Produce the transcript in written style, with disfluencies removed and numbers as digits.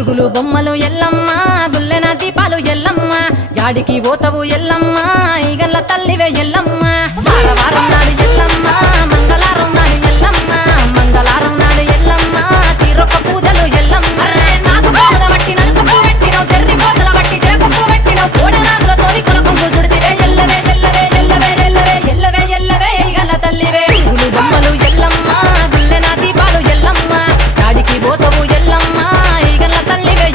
పురుగులు బొమ్మలు ఎల్లమ్మ గుల్లెన దీపాలు ఎల్లమ్మ యాడికి పోతవు ఎల్లమ్మ ఈగల్ల తల్లివే ఎల్లమ్మ వారం నాడు ఎల్లమ్మ మంగళవారం నాడు ఎల్లమ్మ మంగళవారం నాడు ఎల్లమ్మ తీరొక్క పూజలు ఎల్లమ్మ నాకు పూల బట్టి నడకప్పు పెట్టినవు చెర్రి పోతల బట్టి జరకప్పు పెట్టినవు కోడ నాగులతోని కొనకొంగు చుడితివే ఎల్లవే ఎల్లవే ఎల్లవే ఎల్లవే ఎల్లవే ఎల్లవే ఈగల్ల తల్లివే పురుగులు బొమ్మలు ఎల్లమ్మ గుల్లెన దీపాలు ఎల్లమ్మ యాడికి పోతవు ఎల్లమ్మ ఈగల్ల తల్లివే